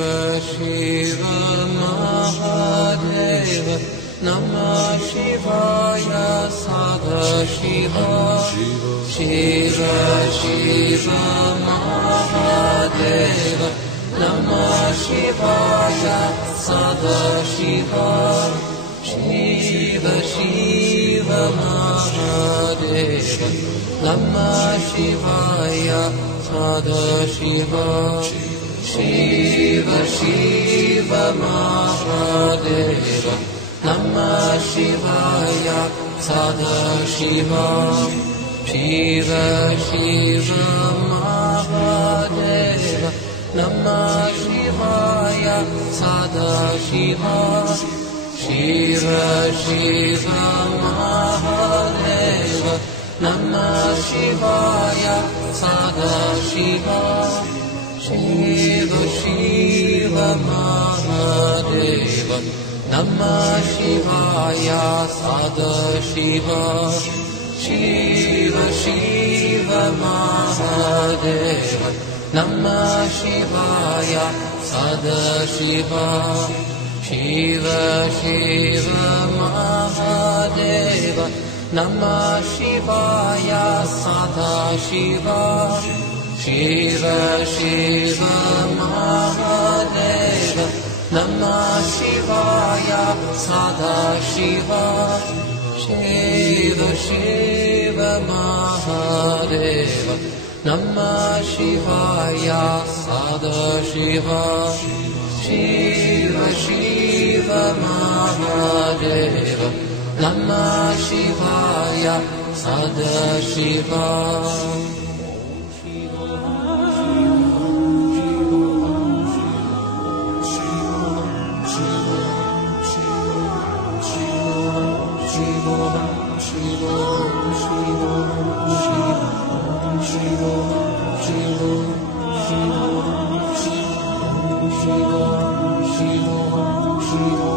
Shiva Shiva Mahadeva Namah Shivaya Sada Shiva Shiva Shiva Mahadeva Namah Shivaya Sada Shiva Shiva Shiva Mahadeva Namah Shivaya Sada Shiva Shiva Shiva Mahadeva Namah Shivaya Sada Shiva Shiva Shiva Mahadeva Namah Shivaya Sada Shiva Shiva Shiva Mahadeva Namah Shivaya Sada Shiva Shiva Shiva Mahadeva Namah Shivaya Sada Shiva Shiva Shiva Mahadeva Namah Shivaya Sada Shiva Shiva Shiva Mahadeva Namah Shivaya Sada Shiva Shiva Shiva Mahadeva Namah Shivaya Sada Shiva Shiva Shiva Mahadeva Namah Shivaya Sada Shiva Shiva Shiva Mahadeva Namah Shivaya Sada Shiva Shiva